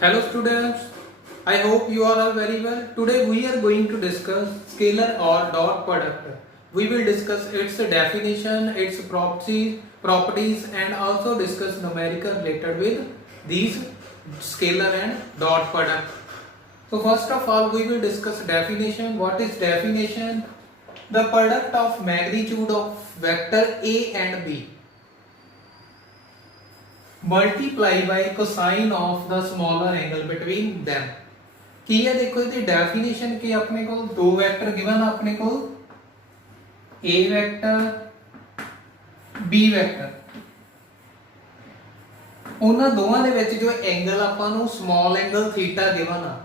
Hello students, I hope you are all very well. Today we are going to discuss scalar or dot product. We will discuss its definition, its properties and also discuss numerical related with these scalar and dot product. So first of all we will discuss definition. What is definition? The product of magnitude of vector A and B multiply by cosine of the smaller angle between them. ਕੀ ਹੈ ਦੇਖੋ ਇਹਦੀ definition ਕੀ ਆਪਣੇ ਕੋਲ ਦੋ vector given ਆਪਣੇ ਕੋਲ A vector B vector ਉਹਨਾਂ ਦੋਵਾਂ ਦੇ ਵਿੱਚ ਜੋ ਐਂਗਲ ਆਪਾਂ ਨੂੰ ਸਮਾਲ ਐਂਗਲ ਥੀਟਾ ਗਿਵਨ ਆ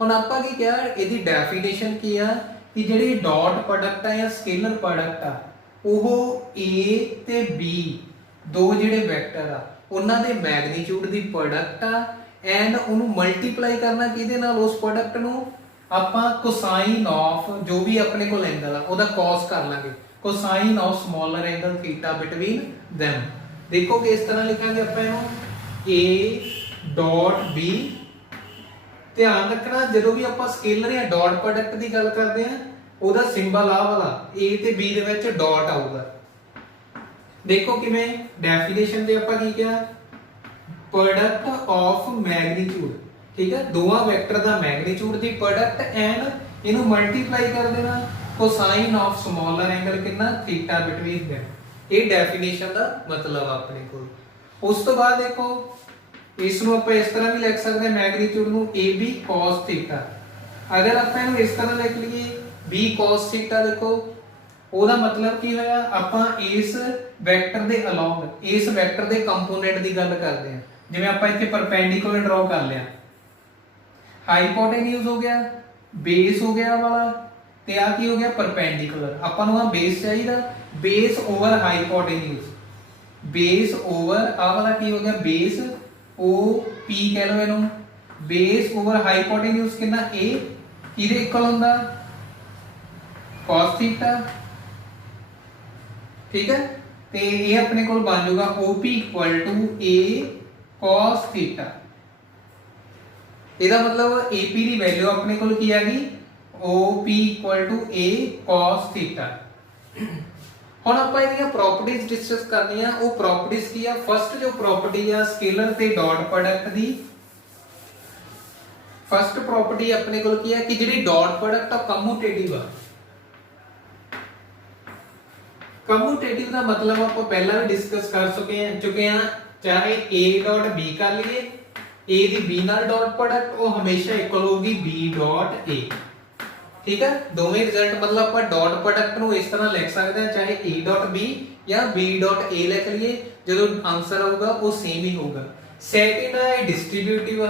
ਹੁਣ ਆਪਾਂ ਕੀ ਕਿਹਾ ਇਹਦੀ ਡੈਫੀਨੇਸ਼ਨ ਕੀ ਆ ਕਿ ਜਿਹੜੀ ਡਾਟ ਪ੍ਰੋਡਕਟ ਆ ਜਾਂ ਸਕੇਲਰ ਪ੍ਰੋਡਕਟ ਆ ਉਹ A ਤੇ B ਦੋ ਜਿਹੜੇ ਵੈਕਟਰ ਆ ਉਹਨਾਂ ਦੇ ਮੈਗਨੀਟਿਊਡ ਦੀ ਪ੍ਰੋਡਕਟ ਆ ਐਂਡ ਉਹਨੂੰ ਮਲਟੀਪਲਾਈ ਕਰਨਾ ਕਿਹਦੇ ਨਾਲ ਉਸ ਪ੍ਰੋਡਕਟ ਨੂੰ ਆਪਾਂ ਕੋਸਾਈਨ ਆਫ ਜੋ ਵੀ ਆਪਣੇ ਕੋਲ ਐਂਗਲ ਆ ਉਹਦਾ cos ਕਰ ਲਾਂਗੇ cosine of smaller angle theta between them ਦੇਖੋ ਕਿ ਇਸ ਤਰ੍ਹਾਂ ਲਿਖਾਂਗੇ ਆਪਾਂ ਇਹਨੂੰ A ਡਾਟ B ਧਿਆਨ ਰੱਖਣਾ ਜਦੋਂ ਵੀ ਆਪਾਂ ਸਕੇਲਰ ਜਾਂ ਡਾਟ ਪ੍ਰੋਡਕਟ ਦੀ ਗੱਲ ਕਰਦੇ ਆ ਉਹਦਾ ਸਿੰਬਲ ਆ ਵਾਲਾ A ਤੇ B ਦੇ ਵਿੱਚ ਡਾਟ ਆਊਗਾ देखो किमें डेफिनेशन दे ਆਪਾਂ ਕੀ ਕਿਹਾ प्रोडक्ट ऑफ मैग्नीट्यूड ठीक है दोवां vector the magnitude the product and ਇਹਨੂੰ ਮਲਟੀਪਲਾਈ ਕਰ ਦੇਣਾ कोसाइन ऑफ स्मॉलर एंगल ਕਿੰਨਾ थीटा बिटवीन them ਇਹ ਡੈਫੀਨੇਸ਼ਨ ਦਾ ਮਤਲਬ ਆਪਣੇ ਕੋਲ ਉਸ ਤੋਂ ਬਾਅਦ ਦੇਖੋ ਇਸ ਨੂੰ ਆਪਾਂ ਇਸ ਤਰ੍ਹਾਂ ਵੀ ਲਿਖ ਸਕਦੇ ਹਾਂ ਮੈਗਨੀਟਿਊਡ ਨੂੰ AB cos थीटा ਅਗਰ ਆਪਾਂ ਇਹਨੂੰ ਇਸ ਤਰ੍ਹਾਂ ਲਿਖ ਲਈਏ B cos थीटा ਦੇਖੋ ਉਹਦਾ ਮਤਲਬ ਕੀ ਹੋਇਆ ਆਪਾਂ ਇਸ ਵੈਕਟਰ ਦੇ ਅਲੋਂਗ ਇਸ ਵੈਕਟਰ ਦੇ ਕੰਪੋਨੈਂਟ ਦੀ ਗੱਲ ਕਰਦੇ ਹਾਂ ਜਿਵੇਂ ਆਪਾਂ ਇੱਥੇ ਪਰਪੈਂਡੀਕੂਲਰ ਡਰਾ ਕਰ ਲਿਆ ਹਾਈਪੋਟੇਨਿਊਜ਼ ਹੋ ਗਿਆ ਬੇਸ ਹੋ ਗਿਆ ਵਾਲਾ ਤੇ ਆ ਕੀ ਹੋ ਗਿਆ ਪਰਪੈਂਡੀਕੂਲਰ ਆਪਾਂ ਨੂੰ ਆ ਬੇਸ ਚਾਹੀਦਾ ਬੇਸ ਓਵਰ ਹਾਈਪੋਟੇਨਿਊਜ਼ ਬੇਸ ਓਵਰ ਆ ਵਾਲਾ ਕੀ ਹੋ ਗਿਆ ਬੇਸ O P ਕਹਿ ਲਓ ਇਹਨੂੰ ਬੇਸ ਓਵਰ ਹਾਈਪੋਟੇਨਿਊਜ਼ ਕਿੰਨਾ A ਕਿਹਦੇ ਇਕੁਅਲ ਹੁੰਦਾ cos थीटा ठीक है ਤੇ ਇਹ ਆਪਣੇ ਕੋਲ ਬਣ ਜਾਊਗਾ OP A cos थीटा ਇਹਦਾ ਮਤਲਬ AP ਦੀ ਵੈਲਿਊ ਆਪਣੇ ਕੋਲ ਕੀ ਆ ਗਈ OP A cos थीटा ਹੁਣ ਆਪਾਂ ਇਹਦੀਆਂ ਪ੍ਰੋਪਰਟੀਆਂ ਡਿਸਕਸ ਕਰਨੀਆਂ ਉਹ ਪ੍ਰੋਪਰਟੀਆਂ ਕੀ ਆ ਫਰਸਟ ਜੋ ਪ੍ਰੋਪਰਟੀ ਆ ਸਕੇਲਰ ਤੇ ਡਾਟ ਪ੍ਰੋਡਕਟ ਦੀ ਫਰਸਟ ਪ੍ਰੋਪਰਟੀ ਆਪਣੇ ਕੋਲ ਕੀ ਆ ਕਿ ਜਿਹੜੀ ਡਾਟ ਪ੍ਰੋਡਕਟ ਆ ਕਮਿਊਟੇਟਿਵ ਆ कम्यूटेटिव का मतलब आप पहला भी डिस्कस कर चुके हैं चाहे A डॉट B कर लिए A दी B नाल डॉट प्रोडक्ट वो हमेशा इक्वल होगी B डॉट A ठीक है दोवें रिजल्ट मतलब आप डॉट प्रोडक्ट नु इस तरह लिख सकते हैं चाहे A डॉट B या B डॉट A लिख लिए जो आंसर होगा वो सेम ही होगा सेकंड है डिस्ट्रीब्यूटिव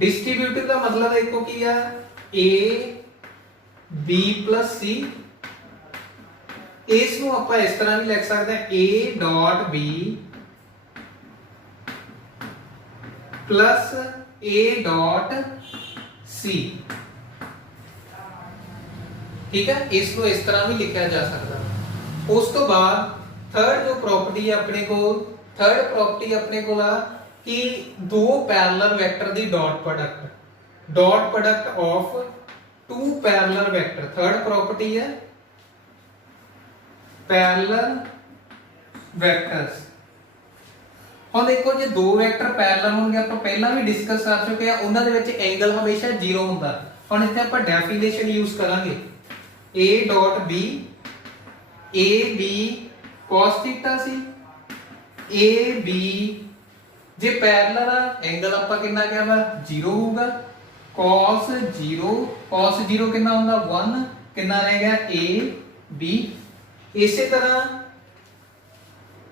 डिस्ट्रीब्यूटिव का मतलब देखो कि है A B plus C ਇਸ ਨੂੰ ਆਪਾਂ ਇਸ ਤਰ੍ਹਾਂ ਵੀ ਲਿਖ ਸਕਦੇ ਹਾਂ A dot B plus A dot C ਠੀਕ ਹੈ ਇਸ ਨੂੰ ਇਸ ਤਰ੍ਹਾਂ ਵੀ ਲਿਖਿਆ ਜਾ ਸਕਦਾ ਉਸ ਤੋਂ ਬਾਅਦ ਥਰਡ ਜੋ ਪ੍ਰੋਪਰਟੀ ਆਪਣੇ ਕੋਲ ਥਰਡ ਪ੍ਰੋਪਰਟੀ ਆਪਣੇ ਕੋਲ ਆ ਕਿ ਦੋ parallel vector the dot product of two parallel vector third property है parallel vectors ਹੁਣ ਦੇਖੋ ਜੇ ਦੋ ਵੈਕਟਰ ਪੈਰਲਲ ਹੋਣਗੇ ਆਪਾਂ ਪਹਿਲਾਂ ਵੀ ਡਿਸਕਸ ਕਰ ਚੁੱਕੇ ਆ ਉਹਨਾਂ ਦੇ ਵਿੱਚ ਐਂਗਲ ਹਮੇਸ਼ਾ 0 ਹੁੰਦਾ ਹੁਣ ਇੱਥੇ ਆਪਾਂ ਡੈਫੀਨੇਸ਼ਨ ਯੂਜ਼ ਕਰਾਂਗੇ A dot B AB cos θ ਸੀ AB ਜੇ ਪੈਰਲਲ ਆ ਐਂਗਲ ਆਪਾਂ ਕਿੰਨਾ ਕਿਹਾ ਵਾ 0 ਹੋਊਗਾ cos 0 कितना होगा 1 कितना रहेगा A B इसी तरह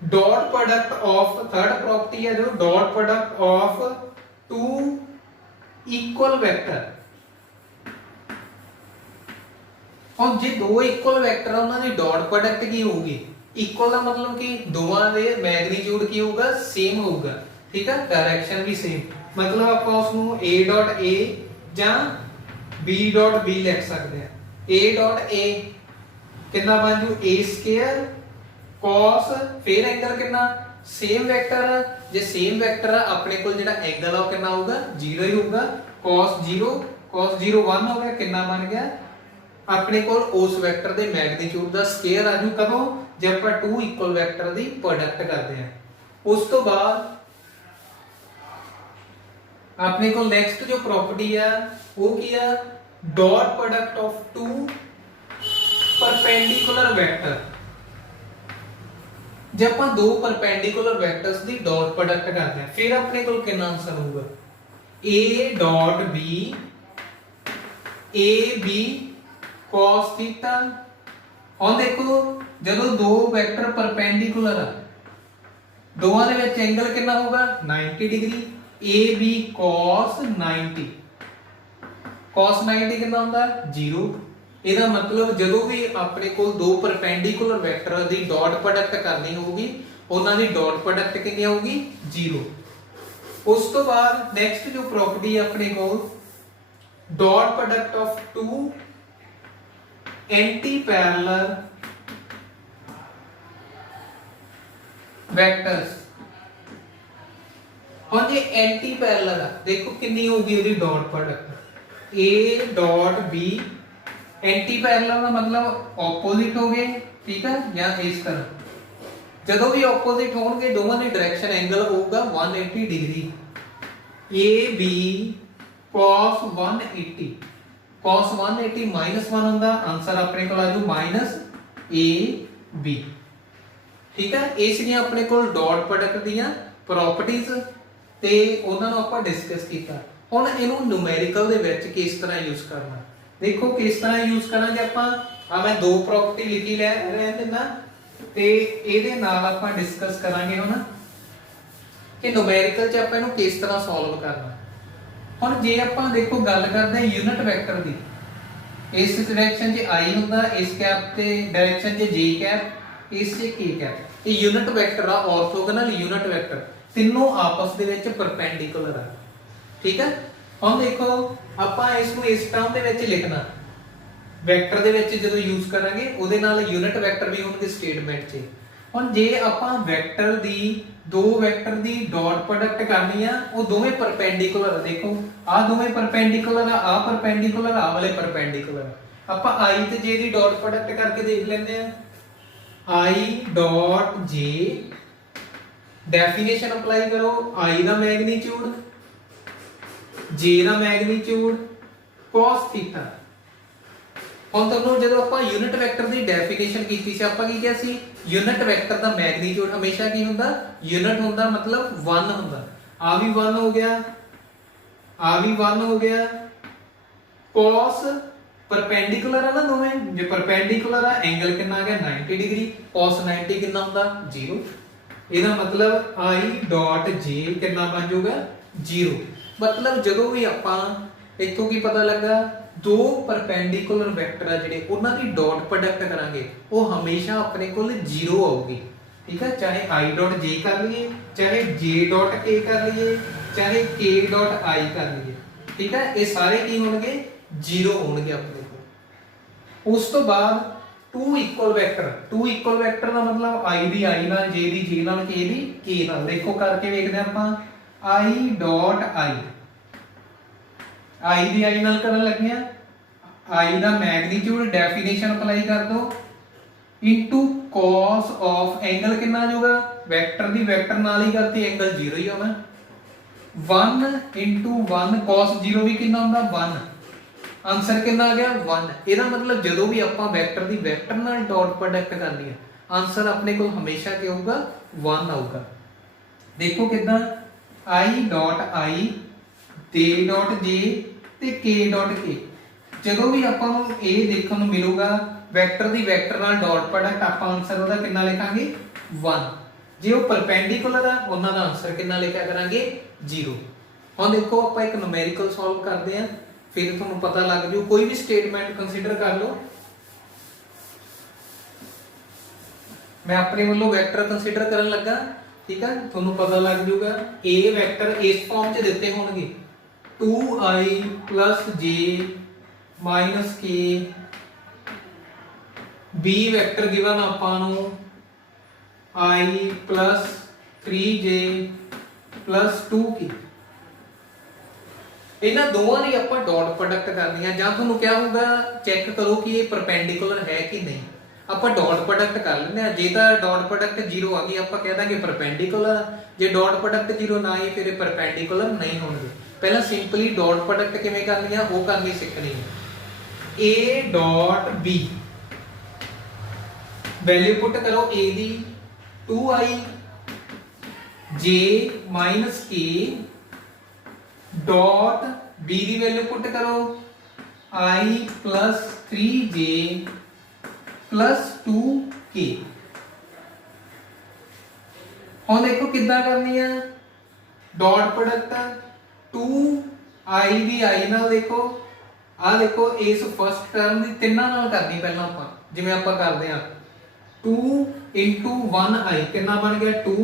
dot product of third property है जो dot product of two equal vector और जे दो इक्वल वेक्टर है उन्होंने डॉट प्रोडक्ट की होगी इक्वल का मतलब कि दोवां दे मैग्नीट्यूड की होगा सेम होगा ठीक है डायरेक्शन भी सेम मतलब आप उसनु A डॉट A ਜਾਂ B ਡਾਟ B ਲਿਖ ਸਕਦੇ ਆ A ਡਾਟ A ਕਿੰਨਾ ਬਣ ਜੂ A ਸਕੁਅਰ cos ਫਿਰ ਐਂਗਲ ਕਿੰਨਾ सेम वेक्टर जे सेम वेक्टर अपने को जिहड़ा एंगल आ कितना होगा 0 ही होगा cos 0 1 हो गया कितना बन गया अपने को उस वेक्टर दे मैग्नीट्यूड दा स्केयर आजू कदों जे ਆਪਾਂ टू इक्वल वेक्टर दी प्रोडक्ट करते हैं उस तो बाद अपने को नेक्स्ट जो प्रॉपर्टी है वो की है dot product of two perpendicular vector जब आप दो परपेंडिकुलर वेक्टर्स दी डॉट प्रोडक्ट करते हैं फिर अपने को कितना आंसर होगा a dot b cos theta ਹੁਣ देखो ਜਦੋਂ दो वेक्टर परपेंडिकुलर ਆ ਦੋਵਾਂ ਦੇ ਵਿੱਚ ਐਂਗਲ ਕਿੰਨਾ ਹੋਗਾ 90 ਡਿਗਰੀ AB cos 90 cos 90 ਕਿੰਨਾ ਹੁੰਦਾ 0 ਇਹਦਾ ਮਤਲਬ ਜਦੋਂ ਵੀ ਆਪਣੇ ਕੋਲ ਦੋ ਪਰਪੈਂਡੀਕੂਲਰ ਵੈਕਟਰ ਦੀ ਡਾਟ ਪ੍ਰੋਡਕਟ ਕਰਨੀ ਹੋਊਗੀ ਉਹਨਾਂ ਦੀ ਡਾਟ ਪ੍ਰੋਡਕਟ ਕਿੰਨੀ ਆਊਗੀ 0 ਉਸ ਤੋਂ ਬਾਅਦ ਨੈਕਸਟ ਜੋ ਪ੍ਰੋਪਰਟੀ ਹੈ ਆਪਣੇ ਕੋਲ dot product of two anti parallel vectors ਹੁਣ ਜੇ ਐਂਟੀ ਪੈਰਲਲ ਆ ਦੇਖੋ ਕਿੰਨੀ ਹੋਊਗੀ ਉਹਦੀ dot product A dot B anti parallel का मतलब ऑपोजिट हो गए ठीक है या इस तरह जदों भी ऑपोजिट होंगे दोनों की डायरेक्शन एंगल होगा 180 degree a b cos 180 cos 180 -1 ਹੁੰਦਾ आंसर अपने को आ जाऊ -a b ठीक है इस ਦੀਆਂ ਆਪਣੇ ਕੋਲ ਡਾਟ ਪ੍ਰੋਡਕਟ ਦੀਆਂ ਪ੍ਰੋਪਰਟੀਆਂ ਤੇ ਉਹਨਾਂ ਨੂੰ ਆਪਾਂ ਡਿਸਕਸ ਕੀਤਾ ਹੁਣ ਇਹਨੂੰ ਨਿਊਮੈਰੀਕਲ ਦੇ ਵਿੱਚ ਕਿਸ ਤਰ੍ਹਾਂ ਯੂਜ਼ ਕਰਨਾ देखो किस तरह यूज करांगे ਆਪਾਂ ਆ ਮੈਂ ਦੋ ਪ੍ਰੋਪਰਟੀ ਲਿਖੀ ਲੈ ਰਹੇ ਨੇ ਨਾ ਤੇ ਇਹਦੇ ਨਾਲ ਆਪਾਂ ਡਿਸਕਸ ਕਰਾਂਗੇ ਹੁਣ ਕਿ ਨਿਊਮੈਰੀਕਲ ਚ ਆਪਾਂ ਇਹਨੂੰ ਕਿਸ ਤਰ੍ਹਾਂ ਸੋਲਵ ਕਰਨਾ ਹੁਣ ਜੇ ਆਪਾਂ ਦੇਖੋ ਗੱਲ ਕਰਦੇ ਹਾਂ ਯੂਨਿਟ ਵੈਕਟਰ ਦੀ ਇਸ ਡਾਇਰੈਕਸ਼ਨ 'ਚ i ਹੁੰਦਾ ਇਸ ਕੈਪ ਤੇ ਡਾਇਰੈਕਸ਼ਨ 'ਚ j ਕੈਪ ਇਸ 'ਚ k ਕੈਪ ਇਹ ਯੂਨਿਟ ਵੈਕਟਰ ਆ ਆਰਥੋਗੋਨਲ ਯੂਨਿਟ ਵੈਕਟਰ ਤਿੰਨੋਂ ਆਪਸ ਦੇ ਵਿੱਚ ਪਰਪੈਂਡੀਕੂਲਰ ਆ ਠੀਕ ਹੈ ਹੁਣ ਦੇਖੋ ਆਪਾਂ ਇਸ ਨੂੰ ਇਸ ਟਰਮ ਦੇ ਵਿੱਚ ਲਿਖਣਾ ਵੈਕਟਰ ਦੇ ਵਿੱਚ ਜਦੋਂ ਯੂਜ਼ ਕਰਾਂਗੇ ਉਹਦੇ ਨਾਲ ਯੂਨਿਟ ਵੈਕਟਰ ਵੀ ਹੋਣਗੇ ਸਟੇਟਮੈਂਟ 'ਚ ਹੁਣ ਜੇ ਆਪਾਂ ਵੈਕਟਰ ਦੀ ਦੋ ਵੈਕਟਰ ਦੀ ਡਾਟ ਪ੍ਰੋਡਕਟ ਕਰਨੀ ਆ ਉਹ ਦੋਵੇਂ ਪਰਪੈਂਡੀਕੂਲਰ ਆ ਦੇਖੋ ਆ ਦੋਵੇਂ ਪਰਪੈਂਡੀਕੂਲਰ ਆ ਪਰਪੈਂਡੀਕੂਲਰ ਆ ਵਾਲੇ ਪਰਪੈਂਡੀਕੂਲਰ ਆਪਾਂ i ਤੇ j ਦੀ ਡਾਟ ਪ੍ਰੋਡਕਟ ਕਰਕੇ ਦੇਖ ਲੈਂਦੇ ਆ i dot j definition apply ਕਰੋ i the magnitude j the magnitude cos theta ਹੁਣ ਤੁਹਾਨੂੰ ਜਦੋਂ ਆਪਾਂ ਯੂਨਿਟ ਵੈਕਟਰ ਦੀ ਡੈਫੀਨੇਸ਼ਨ ਕੀਤੀ ਸੀ ਆਪਾਂ ਕੀ ਕਿਹਾ ਸੀ ਯੂਨਿਟ ਵੈਕਟਰ ਦਾ ਮੈਗਨੀਟਿਊਡ ਹਮੇਸ਼ਾ ਕੀ ਹੁੰਦਾ ਯੂਨਿਟ ਹੁੰਦਾ ਮਤਲਬ 1 ਹੁੰਦਾ ਆ ਵੀ 1 ਹੋ ਗਿਆ ਆ ਵੀ 1 ਹੋ ਗਿਆ cos ਪਰਪੈਂਡੀਕੂਲਰ ਆ ਨਾ ਦੋਵੇਂ ਜੇ ਪਰਪੈਂਡੀਕੂਲਰ ਆ ਐਂਗਲ ਕਿੰਨਾ ਆ ਗਿਆ 90 ਡਿਗਰੀ cos 90 ਕਿੰਨਾ ਹੁੰਦਾ 0 ਇਹਦਾ ਮਤਲਬ i ਡਾਟ j ਕਿੰਨਾ ਬਣ ਜਾਊਗਾ 0 मतलब ਜਦੋਂ ਵੀ ਆਪਾਂ ਇੱਥੋਂ ਕੀ ਪਤਾ ਲੱਗਾ ਦੋ ਪਰਪੈਂਡੀਕੂਲਰ ਵੈਕਟਰ ਆ ਜਿਹੜੇ ਉਹਨਾਂ ਦੀ ਡਾਟ ਪ੍ਰੋਡਕਟ ਕਰਾਂਗੇ ਉਹ ਹਮੇਸ਼ਾ ਆਪਣੇ ਕੋਲ 0 ਆਊਗੀ ਠੀਕ ਹੈ ਚਾਹੇ i ਡਾਟ j ਕਰ ਲਈਏ ਚਾਹੇ j ਡਾਟ k ਕਰ ਲਈਏ ਚਾਹੇ k ਡਾਟ i ਕਰ ਲਈਏ ਠੀਕ ਹੈ ਇਹ ਸਾਰੇ ਕੀ ਹੋਣਗੇ 0 ਹੋਣਗੇ ਆਪਣੇ ਕੋਲ ਉਸ ਤੋਂ ਬਾਅਦ ਟੂ ਇਕੁਅਲ ਵੈਕਟਰ ਦਾ ਮਤਲਬ i ਦੀ i ਨਾਲ j ਦੀ j ਨਾਲ k ਦੀ k ਨਾਲ ਦੇਖੋ ਕਰਕੇ ਵੇਖਦੇ ਆਪਾਂ i dot i the i ਨਾਲ ਕਰਨ ਲੱਗੇ ਆ i the magnitude definition apply ਕਰ ਦੋ ਇਨਟੂ cos ਆਫ ਐਂਗਲ ਕਿੰਨਾ ਆ ਜਾਊਗਾ ਵੈਕਟਰ ਦੀ ਵੈਕਟਰ ਨਾਲ ਹੀ ਕਰਤੀ ਐਂਗਲ 0 ਹੀ ਆਉਣਾ 1 ਇਨਟੂ 1 cos 0 ਵੀ ਕਿੰਨਾ ਹੁੰਦਾ 1 ਆਨਸਰ ਕਿੰਨਾ ਆ ਗਿਆ 1 ਇਹਦਾ ਮਤਲਬ ਜਦੋਂ ਵੀ ਆਪਾਂ ਵੈਕਟਰ ਦੀ ਵੈਕਟਰ ਨਾਲ ਡਾਟ ਪ੍ਰੋਡਕਟ ਕਰਨੀ ਹੈ ਆਨਸਰ ਆਪਣੇ ਕੋਲ ਹਮੇਸ਼ਾ ਕੀ ਹੋਊਗਾ 1 ਆਊਗਾ ਦੇਖੋ ਕਿਦਾਂ i dot i j dot j ਤੇ k ਡਾਟ k ਜਦੋਂ ਵੀ ਆਪਾਂ ਨੂੰ ਇਹ ਦੇਖਣ ਨੂੰ ਮਿਲੂਗਾ ਵੈਕਟਰ ਦੀ ਵੈਕਟਰ ਨਾਲ ਡਾਟ ਪ੍ਰੋਡਕਟ ਆਪਾਂ ਆਨਸਰ ਉਹਦਾ ਕਿੰਨਾ ਲਿਖਾਂਗੇ 1 ਜੇ ਉਹ ਪਰਪੈਂਡੀਕੂਲਰ ਆ ਉਹਨਾਂ ਦਾ ਆਨਸਰ ਕਿੰਨਾ ਲਿਖਿਆ ਕਰਾਂਗੇ 0 ਹੁਣ ਦੇਖੋ ਆਪਾਂ ਇੱਕ ਨੂਮੈਰੀਕਲ ਸੋਲਵ ਕਰਦੇ ਆ ਫਿਰ ਤੁਹਾਨੂੰ ਪਤਾ ਲੱਗ ਜੂ ਕੋਈ ਵੀ ਸਟੇਟਮੈਂਟ ਕੰਸੀਡਰ ਕਰ ਲਓ ਮੈਂ ਆਪਣੇ ਵੱਲੋਂ ਵੈਕਟਰ ਕੰਸੀਡਰ ਕਰਨ ਲੱਗਾ ठीक है ਤੁਹਾਨੂੰ ਪਤਾ ਲੱਗ ਜੂਗਾ a ਵੈਕਟਰ ਇਸ ਫਾਰਮ ਚ ਦਿੱਤੇ ਹੋਣਗੇ 2i j k b vector given ਆਪਾਂ ਨੂੰ i 3j plus 2k। ਇਹਨਾਂ ਦੋਵਾਂ ਦੀ ਆਪਾਂ ਡਾਟ ਪ੍ਰੋਡਕਟ ਕਰਨੀ ਆ, ਜਾਂ ਤੁਹਾਨੂੰ ਕਿਹਾ ਹੋਊਗਾ ਚੈੱਕ ਕਰੋ ਕਿ ਇਹ ਪਰਪੈਂਡੀਕੂਲਰ ਹੈ ਕਿ ਨਹੀਂ। ਆਪਾਂ ਡਾਟ ਪ੍ਰੋਡਕਟ ਕਰ ਲੈਂਦੇ ਆ, ਜੇ ਤਾਂ ਡਾਟ ਪ੍ਰੋਡਕਟ 0 ਆ ਗਈ ਆਪਾਂ ਕਹਿ ਦਾਂਗੇ ਪਰਪੈਂਡੀਕੂਲਰ, ਜੇ ਡਾਟ ਪ੍ਰੋਡਕਟ 0 ਨਾ ਆਈ ਫਿਰ ਇਹ ਪਰਪੈਂਡੀਕੂਲਰ ਨਹੀਂ ਹੋਣਗੇ। ਪਹਿਲਾਂ ਸਿੰਪਲੀ ਡਾਟ ਪ੍ਰੋਡਕਟ ਕਿਵੇਂ ਕਰਨੀ ਆ ਉਹ ਕਰਨੀ ਸਿੱਖਣੀ ਹੈ। a ਡਾਟ b ਵੈਲਿਊ ਪੁੱਟ ਕਰੋ a the 2i j minus k dot b की वैल्यू पुट करो I plus 3j plus 2k। ਹੁਣ देखो किद्दां करनी है dot product 2i the i ਨਾਲ देखो आ देखो इस फर्स्ट टर्म ਦੀ ਤਿੰਨਾਂ ਨਾਲ ਕਰਨੀ ਪਹਿਲਾਂ ਆਪਾਂ, ਜਿਵੇਂ ਆਪਾਂ ਕਰਦੇ ਆ 2 into 1i ਕਿੰਨਾ ਬਣ ਗਿਆ 2।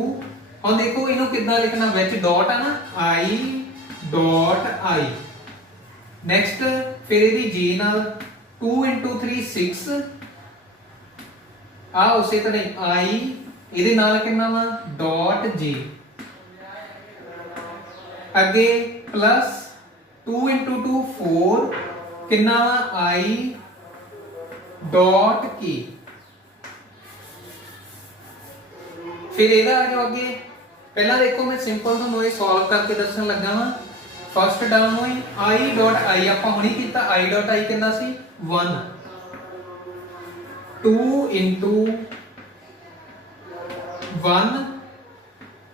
ਹੁਣ देखो ਇਹਨੂੰ ਕਿੱਦਾਂ ਲਿਖਣਾ, ਵਿੱਚ ਡਾਟ ਆ ਨਾ i डॉट i नेक्स्ट फिर ਇਹਦੀ j ਨਾਲ 2 into 3 6 ਆ ਉਸੇ ਤਰ੍ਹਾਂ i ਇਹਦੇ ਨਾਲ ਕਿੰਨਾ ਵਾ ਡਾਟ j ਅੱਗੇ ਪਲੱਸ 2 into 2 4 ਕਿੰਨਾ ਵਾ i ਡਾਟ k। फिर ਇਹਦਾ ਆ ਜਾਓ ਅੱਗੇ, ਪਹਿਲਾਂ ਦੇਖੋ ਮੈਂ ਸਿੰਪਲ ਤੁਹਾਨੂੰ ਇਹ ਸੋਲਵ ਕਰਕੇ ਦੱਸਣ ਲੱਗਾ ਵਾਂ। फर्स्ट टर्म होई i डॉट i ਆਪਾਂ ਹੁਣੀ ਕੀਤਾ i डॉट i ਕਿੰਨਾ ਸੀ 1 2 into 1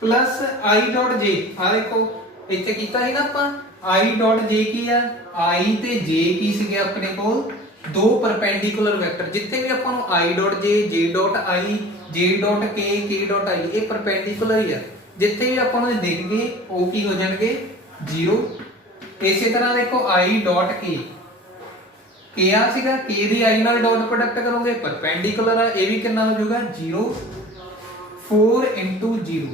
plus i dot j ਆ ਦੇਖੋ ਇੱਥੇ ਕੀਤਾ ਸੀ ਨਾ ਆਪਾਂ i डॉट j ਕੀ ਆ i ਤੇ j ਕੀ ਸੀਗੇ ਆਪਣੇ ਕੋਲ ਦੋ ਪਰਪੈਂਡੀਕੂਲਰ ਵੈਕਟਰ। ਜਿੱਥੇ ਵੀ ਆਪਾਂ ਨੂੰ i dot j j dot i j dot k k dot i ਇਹ ਪਰਪੈਂਡੀਕੂਲਰ ਹੀ ਆ। ਜਿੱਥੇ ਵੀ ਆਪਾਂ ਨੂੰ ਦਿਖ ਗਏ ਉਹ ਕੀ ਹੋ ਜਾਣਗੇ 0। ਇਸੇ ਤਰ੍ਹਾਂ ਦੇਖੋ i ਡਾਟ k k ਆ ਸੀਗਾ k ਦੀ i ਨਾਲ ਡਾਟ ਪ੍ਰੋਡਕਟ ਕਰੋਗੇ ਪਰਪੈਂਡੀਕੂਲਰ ਆ, ਇਹ ਵੀ ਕਿੰਨਾ ਹੋ ਜਾਊਗਾ 0 4 into 0।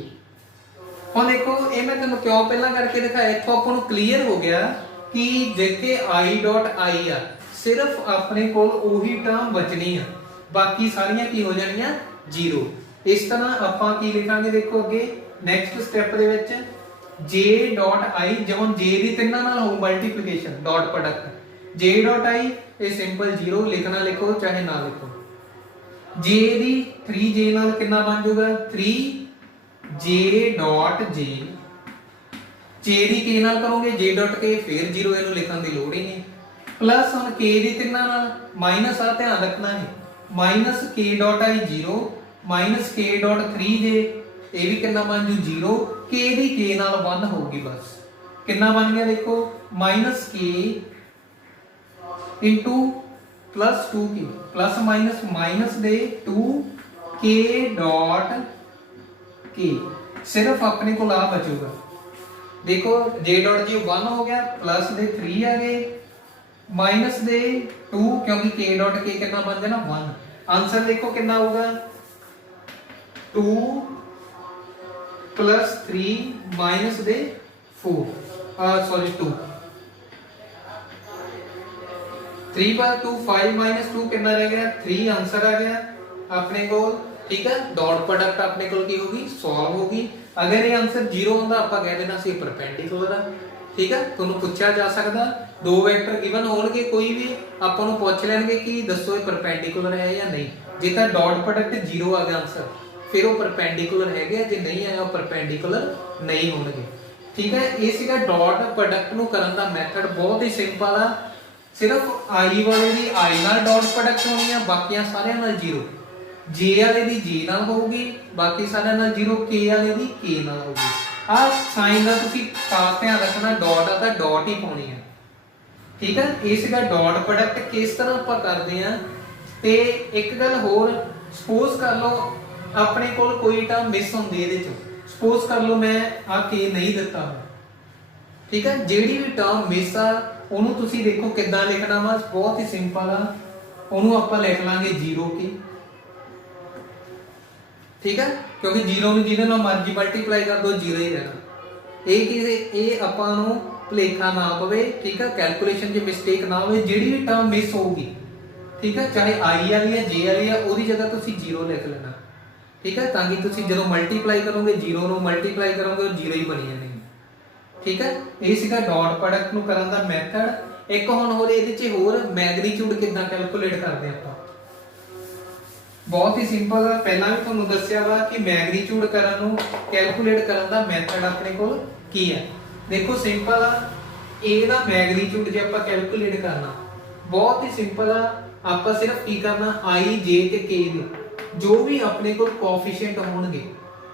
ਹੁਣ ਦੇਖੋ ਇਹ ਮੈਂ ਤੁਹਾਨੂੰ ਕਿਉਂ ਪਹਿਲਾਂ ਕਰਕੇ ਦਿਖਾਇਆ, ਇੱਥੋਂ ਆਪਾਂ ਨੂੰ ਕਲੀਅਰ ਹੋ ਗਿਆ ਕਿ ਜਿੱਥੇ i ਡਾਟ i ਆ ਸਿਰਫ ਆਪਣੇ ਕੋਲ ਉਹੀ ਟਰਮ ਬਚਣੀ ਆ, ਬਾਕੀ ਸਾਰੀਆਂ ਕੀ ਹੋ ਜਾਣੀਆਂ 0। ਇਸ ਤਰ੍ਹਾਂ ਆਪਾਂ ਕੀ ਲਿਖਾਂਗੇ ਦੇਖੋ ਅੱਗੇ ਨੈਕਸਟ ਸਟੈਪ ਦੇ ਵਿੱਚ j ਡਾਟ i ਜਦੋਂ j ਦੀ ਤਿੰਨਾਂ ਨਾਲ ਹੋ multiplication dot product j dot i ਇਹ ਸਿੰਪਲ 0 ਲਿਖਣਾ ਲਿਖੋ ਚਾਹੇ ਨਾ ਲਿਖੋ। j ਦੀ 3j ਨਾਲ ਕਿੰਨਾ ਬਣ ਜਾਊਗਾ 3j ਡਾਟ j j ਦੀ k ਨਾਲ ਕਰੋਗੇ j ਡਾਟ k ਫਿਰ 0 ਇਹਨੂੰ ਲਿਖਣ ਦੀ ਲੋੜ ਹੀ ਨਹੀਂ। ਪਲੱਸ ਹੁਣ k ਦੀ ਤਿੰਨਾਂ ਨਾਲ ਮਾਈਨਸ ਆ ਧਿਆਨ ਰੱਖਣਾ ਹੈ minus k dot i 0 minus k dot 3j ਇਹ ਵੀ ਕਿੰਨਾ ਬਣ ਜੂ 0 k ਦੀ k ਨਾਲ 1 ਹੋਊਗੀ ਬਸ ਕਿੰਨਾ ਬਣ ਗਿਆ ਦੇਖੋ -k into +2k plus minus minus दे 2k डॉट k सिर्फ अपने को ला बचूगा देखो j डॉट जी 1 हो गया प्लस दे 3 आ गए माइनस दे 2 क्योंकि k डॉट k कितना बन गया ना 1 आंसर देखो कितना होगा 2 प्लस 3 माइनस दे 4 सॉरी 2 3 पर 2 5 माइनस 2 कितना रह गया 3 आंसर आ गया अपने को ठीक है डॉट प्रोडक्ट अपने को की होगी सॉल्व होगी अगर ये आंसर 0 ਹੁੰਦਾ ਆਪਾਂ ਕਹਿ ਦੇਣਾ ਸੀ ਪਰਪੈਂਡੀਕੂਲਰ ਆ ਠੀਕ ਹੈ ਤੁਹਾਨੂੰ ਪੁੱਛਿਆ ਜਾ ਸਕਦਾ ਦੋ ਵੈਕਟਰ ਗਿਵਨ ਹੋਣਗੇ ਕੋਈ ਵੀ ਆਪਾਂ ਨੂੰ ਪੁੱਛ ਲੈਣਗੇ ਕਿ ਦੱਸੋ ਇਹ ਪਰਪੈਂਡੀਕੂਲਰ ਹੈ ਜਾਂ ਨਹੀਂ ਜੇ ਤਾਂ ਡਾਟ ਪ੍ਰੋਡਕਟ 0 ਆ ਗਿਆ ਆਂਸਰ ਫਿਰ ਉਹ ਪਰਪੈਂਡੀਕੂਲਰ ਹੈਗੇ ਜੇ ਨਹੀਂ ਆਇਆ ਉਹ ਪਰਪੈਂਡੀਕੂਲਰ ਨਹੀਂ ਹੋਣਗੇ ਠੀਕ ਹੈ ਇਹ ਸੀਗਾ ਡਾਟ ਪ੍ਰੋਡਕਟ ਨੂੰ ਕਰਨ ਦਾ ਮੈਥਡ ਬਹੁਤ ਹੀ ਸਿੰਪਲ ਆ सिर्फ i वाले दी i नाल डॉट प्रोडक्ट होनी है बाकियां सारे नाल 0 j वाले दी j नाल होगी बाकी सारे नाल 0 k वाले दी k नाल होगी आ साइन दा तुसी खास ध्यान रखना डॉट आ तां डॉट ही पाउणी है ठीक है ये सीगा डॉट प्रोडक्ट किस तरह ਆਪਾਂ ਕਰਦੇ ਆ ਤੇ ਇੱਕ ਗੱਲ ਹੋਰ ਸਪੋਜ਼ ਕਰ ਲਓ ਆਪਣੇ ਕੋਲ ਕੋਈ ਟਰਮ ਮਿਸ ਹੁੰਦੀ ਇਹਦੇ ਚ ਸਪੋਜ਼ ਕਰ ਲਓ ਮੈਂ ਆ k ਨਹੀਂ ਦਿੱਤਾ ਠੀਕ ਹੈ ਜਿਹੜੀ ਵੀ ਟਰਮ ਮਿਸ ਆ ਉਹਨੂੰ ਤੁਸੀਂ ਦੇਖੋ ਕਿੱਦਾਂ ਲਿਖਣਾ ਵਾ ਬਹੁਤ ਹੀ ਸਿੰਪਲ ਆ ਉਹਨੂੰ ਆਪਾਂ ਲਿਖ ਲਾਂਗੇ 0 ਕੀ ਠੀਕ ਹੈ ਕਿਉਂਕਿ 0 ਨੂੰ ਜਿਹਦੇ ਨਾਲ ਮਰਜ਼ੀ ਮਲਟੀਪਲਾਈ ਕਰ ਦੋ 0 ਹੀ ਰਹਿਣਾ ਇਹ ਕੀ ਇਹ ਆਪਾਂ ਨੂੰ ਭੁਲੇਖਾ ਨਾ ਪਵੇ ਠੀਕ ਹੈ ਕੈਲਕੂਲੇਸ਼ਨ 'ਚ ਮਿਸਟੇਕ ਨਾ ਹੋਵੇ ਜਿਹੜੀ ਵੀ ਟਰਮ ਮਿਸ ਹੋਊਗੀ ਠੀਕ ਹੈ ਚਾਹੇ i ਵਾਲੀ ਹੈ j ਵਾਲੀ ਹੈ ਉਹਦੀ ਜਗ੍ਹਾ ਤੁਸੀਂ 0 ਲਿਖ ਲੈਣਾ ठीक है, ताकि तुसी जो मल्टीप्लाई करोगे जीरो ਨੂੰ मल्टीप्लाई करोगे जीरो ही बनी जाएगी। ठीक है, ये सीगा डॉट प्रोडक्ट ਨੂੰ ਕਰਨ ਦਾ ਮੈਥਡ। ਇੱਕ ਹੁਣ ਹੋਰ ਇਹਦੇ ਚ ਹੋਰ ਮੈਗਨੀਟਿਊਡ ਕਿੱਦਾਂ ਕੈਲਕੂਲੇਟ ਕਰਦੇ ਆਪਾਂ। ਬਹੁਤ ਹੀ ਸਿੰਪਲ ਆ, ਪਹਿਲਾਂ ਵੀ ਤੁਹਾਨੂੰ ਦੱਸਿਆ ਵਾ ਕਿ ਮੈਗਨੀਟਿਊਡ ਕਰਨ ਨੂੰ ਕੈਲਕੂਲੇਟ ਕਰਨ ਦਾ ਮੈਥਡ ਆਪਣੇ ਕੋਲ ਕੀ ਹੈ। ਦੇਖੋ ਸਿੰਪਲ ਆ, a ਦਾ ਮੈਗਨੀਟਿਊਡ ਜੇ ਆਪਾਂ ਕੈਲਕੂਲੇਟ ਕਰਨਾ ਬਹੁਤ ਹੀ ਸਿੰਪਲ ਆ। ਆਪਾਂ ਸਿਰਫ ਕੀ ਕਰਨਾ i j ਤੇ k ਦੇ ਜੋ ਵੀ ਆਪਣੇ ਕੋਲ ਕੋਐਫੀਸ਼ੀਐਂਟ ਹੋਣਗੇ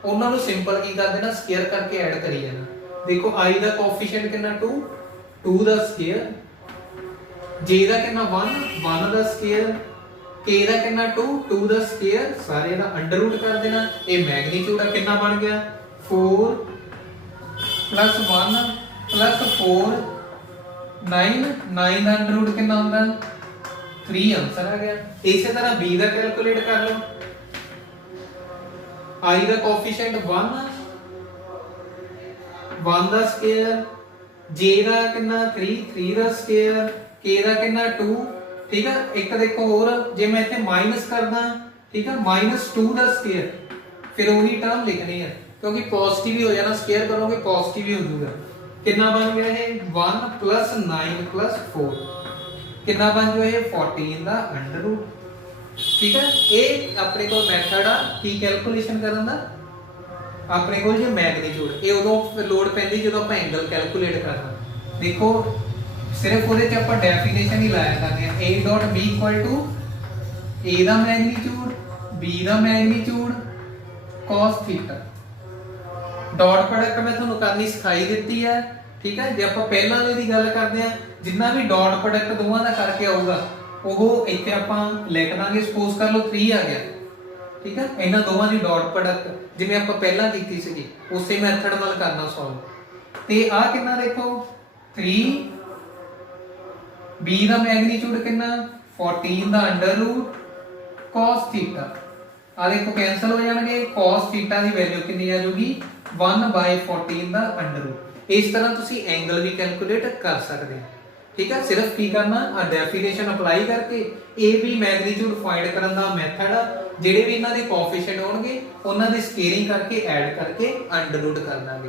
ਉਹਨਾਂ ਨੂੰ ਸਿੰਪਲ ਕੀ ਕਰ ਦੇਣਾ ਸਕੁਅਰ ਕਰਕੇ ਐਡ ਕਰੀ ਜਾਣਾ। देखो i ਦਾ ਕੋਐਫੀਸ਼ੀਐਂਟ ਕਿੰਨਾ 2 2 ਦਾ ਸਕੁਅਰ, j ਦਾ ਕਿੰਨਾ 1 1 ਦਾ ਸਕੁਅਰ, k ਦਾ ਕਿੰਨਾ 2 2 ਦਾ ਸਕੁਅਰ, ਸਾਰੇ ਦਾ ਅੰਡਰ ਰੂਟ ਕਰ ਦੇਣਾ। ਇਹ ਮੈਗਨੀਟਿਊਡ ਆ ਕਿੰਨਾ ਬਣ ਗਿਆ 4 + 1 + 4 9 9 ਦਾ ਅੰਡਰ ਰੂਟ ਕਿੰਨਾ ਹੁੰਦਾ 3 ਆਨਸਰ ਆ ਗਿਆ। ਇਸੇ ਤਰ੍ਹਾਂ b ਦਾ ਕੈਲਕੂਲੇਟ ਕਰ ਲਓ। i the coefficient 1 1 the square, j ਦਾ ਕਿੰਨਾ 3 3 ਦਾ ਸਕੁਅਰ, k ਦਾ ਕਿੰਨਾ 2। ਠੀਕ ਹੈ, ਇੱਕ ਦੇਖੋ ਹੋਰ ਜੇ ਮੈਂ ਇੱਥੇ ਮਾਈਨਸ ਕਰਦਾ ਠੀਕ ਹੈ -2 ਦਾ ਸਕੁਅਰ, ਫਿਰ ਉਹੀ ਟਰਮ ਲਿਖਣੀ ਹੈ ਕਿਉਂਕਿ ਪੋਜ਼ਿਟਿਵ ਹੀ ਹੋ ਜਾਣਾ, ਸਕੁਅਰ ਕਰੋਗੇ ਪੋਜ਼ਿਟਿਵ ਹੀ ਹੋ ਜਾਊਗਾ। ਕਿੰਨਾ ਬਣ ਗਿਆ ਇਹ 1 + 9 + 4 ਕਿੰਨਾ ਬਣ ਗਿਆ ਇਹ 14 ਦਾ ਅੰਡਰ ਰੂਟ। ਠੀਕ ਹੈ, ਇਹ ਆਪਣੇ ਕੋਲ ਮੈਥਡ ਆ ਕੀ ਕੈਲਕੂਲੇਸ਼ਨ ਕਰਨ ਦਾ। ਆਪਣੇ ਕੋਲ ਜੇ ਮੈਗਨੀਟਿਊਡ ਇਹ ਉਦੋਂ ਲੋਡ ਪੈਂਦੀ ਜਦੋਂ ਆਪਾਂ ਐਂਗਲ ਕੈਲਕੂਲੇਟ ਕਰਨਾ। ਦੇਖੋ ਸਿਰਫ ਉਹਦੇ ਤੇ ਆਪਾਂ ਡੈਫੀਨੇਸ਼ਨ ਹੀ ਲਾਇਆ ਕਰਦੇ ਆ a dot b = a the magnitude b the magnitude cos theta. Dot product ਮੈਂ ਤੁਹਾਨੂੰ ਕਰਨੀ ਸਿਖਾਈ ਦਿੱਤੀ ਹੈ। ਠੀਕ ਹੈ, ਜੇ ਆਪਾਂ ਪਹਿਲਾਂ ਵਾਲੇ ਦੀ ਗੱਲ ਕਰਦੇ ਆ ਜਿੰਨਾ ਵੀ ਡਾਟ ਪ੍ਰੋਡਕਟ ਦੋਵਾਂ ਦਾ ਕਰਕੇ ਆਊਗਾ ਉਹ ਇੱਥੇ ਆਪਾਂ ਲਿਖ ਦਾਂਗੇ। ਸਪੋਜ਼ ਕਰ ਲਓ 3 ਆ ਗਿਆ। ਠੀਕ ਹੈ, ਇਹਨਾਂ ਦੋਵਾਂ ਦੀ ਡਾਟ ਪ੍ਰੋਡਕਟ ਜਿਵੇਂ ਆਪਾਂ ਪਹਿਲਾਂ ਕੀਤੀ ਸੀਗੀ ਉਸੇ ਮੈਥਡ ਨਾਲ ਕਰਨਾ ਸੋਲਵ। ਤੇ ਆ ਕਿੰਨਾ ਦੇਖੋ 3 b ਦਾ ਮੈਗਨੀਟਿਊਡ ਕਿੰਨਾ 14 ਦਾ ਅੰਡਰ ਰੂਟ cos ਥੀਟਾ। ਆ ਦੇਖੋ ਕੈਨਸਲ ਹੋ ਜਾਣਗੇ, cos ਥੀਟਾ ਦੀ ਵੈਲਿਊ ਕਿੰਨੀ ਆ ਜਾਊਗੀ 1/14 ਦਾ ਅੰਡਰ ਰੂਟ। ਇਸ ਤਰ੍ਹਾਂ ਤੁਸੀਂ ਐਂਗਲ ਵੀ ਕੈਲਕੂਲੇਟ ਕਰ ਸਕਦੇ ਹੋ। ਠੀਕ ਹੈ, ਸਿਰਫ ਕੀ ਕਰਨਾ ਆ ਡੈਫੀਨੇਸ਼ਨ ਅਪਲਾਈ ਕਰਕੇ a b ਮੈਗਨੀਟਿਊਡ ਫਾਈਂਡ ਕਰਨ ਦਾ ਮੈਥਡ ਆ। ਜਿਹੜੇ ਵੀ ਇਹਨਾਂ ਦੇ ਕੋਐਫੀਸ਼ੀਐਂਟ ਹੋਣਗੇ ਉਹਨਾਂ ਦੀ ਸਕੇਅਰਿੰਗ ਕਰਕੇ ਐਡ ਕਰਕੇ ਅੰਡਰ ਰੂਟ ਕਰ ਦਾਂਗੇ।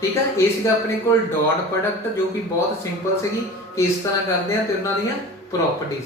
ਠੀਕ ਹੈ, ਇਹ ਸੀਗਾ ਆਪਣੇ ਕੋਲ ਡਾਟ ਪ੍ਰੋਡਕਟ ਜੋ ਕਿ ਬਹੁਤ ਸਿੰਪਲ ਸੀਗੀ, ਕਿਸ ਤਰ੍ਹਾਂ ਕਰਦੇ ਆ ਤੇ ਉਹਨਾਂ ਦੀਆਂ ਪ੍ਰੋਪਰਟੀਆਂ।